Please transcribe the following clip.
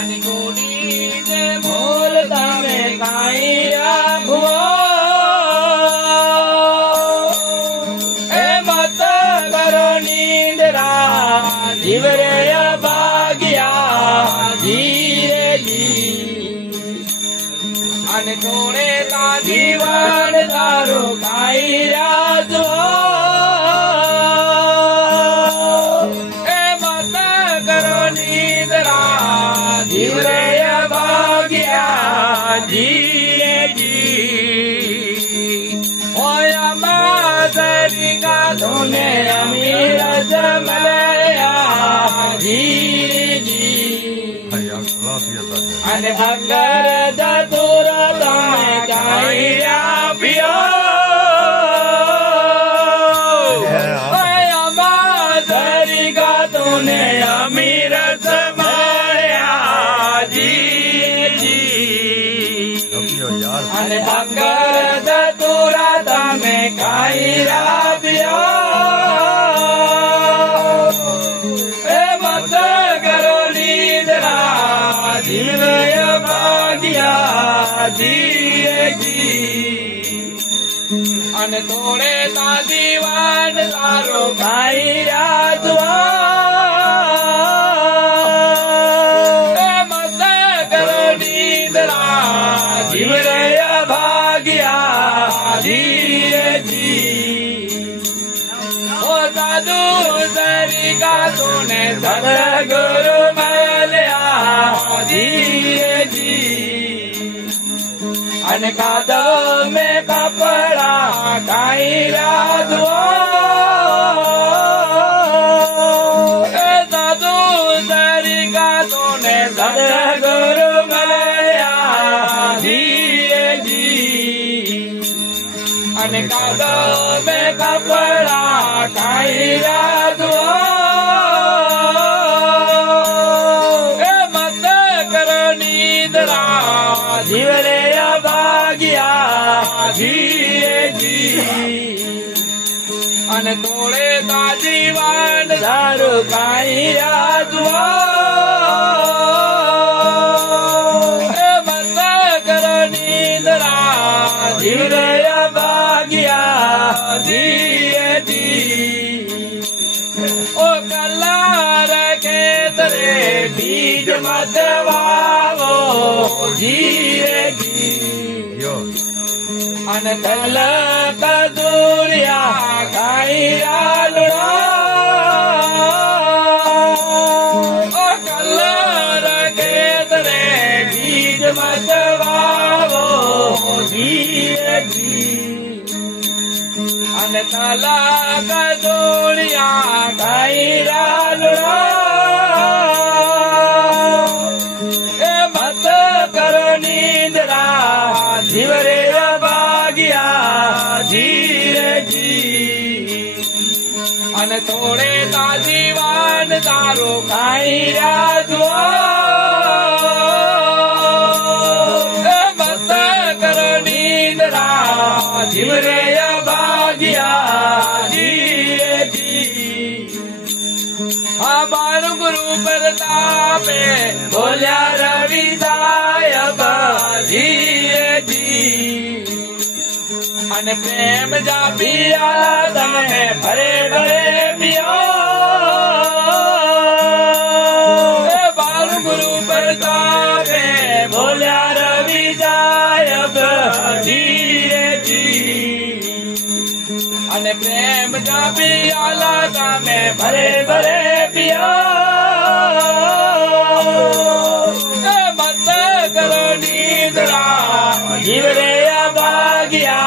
અને કોડી જે મોલ તમે કાઈ રાખવો એ મત કરો નિંદ્રા જીવ રે ભાગ્યા ધીરેજી અને તોડે તા જીવન તારો કાઈ રાખવો જીવરય ભાગ્યા જીજી ઓય માતરી ગાધોને અમીર જમયા જીજી અને ભગર જતુર તમે કાઈ આપ્યો ઓય માતરી ગાધોને અમીર અને ભંગર જતુરા તમે કાઈ રાપ્યો એ મત કરો નિદ્રા જીવય ભાગ્યા જીજી અને તોડે તા દીવાન તારો કાઈ રાજવા જીવરય ભાગ્યા જીજી ઓ સાધુ સરિકા તુને સદગુરુ મળ્યા જીજી અને કાદો મેં કપડા કાઈ રાધવો એ સાધુ સરિકા તુને સદગુરુ અને કાદો મેં કપડા કાઈ રાધવો એ મત કરો નિદ્રા જીવ રે ભાગ્યા જીજી અને તોડે તા જીવન તારું કાઈ રાધવો જીવ રે ભાગ્યા જીજી ઓ કલાર ખેતરે બીજ મત વાવો જીજી અને તલ કદુરિયા ખાઈ આલડો ઓ કલાર ખેતરે બીજ મત વાવો અને તલા કદોળિયા ખાઈ રાલડો એ મત કરો નિદ્રા જીવ રે ભાગ્યા જીજી અને તોડે તા જીવન તારો ખાઈ રાખવો જીવ રે ભાગ્યા જીજી હા બાર ગુરુ પ્રતાપે બોલ્યા રવિ સાહેબ જીજી અને પ્રેમ જા પિયા તમે ભરે ભરે પિયો બાર ગુરુ પ્રતાપે બોલ્યા રવિ સાહેબ અને પ્રેમ જા પિયાલા તમે ભરે ભરે પિયા મત કરો નિદ્રા જીવ રે ભાગ્યા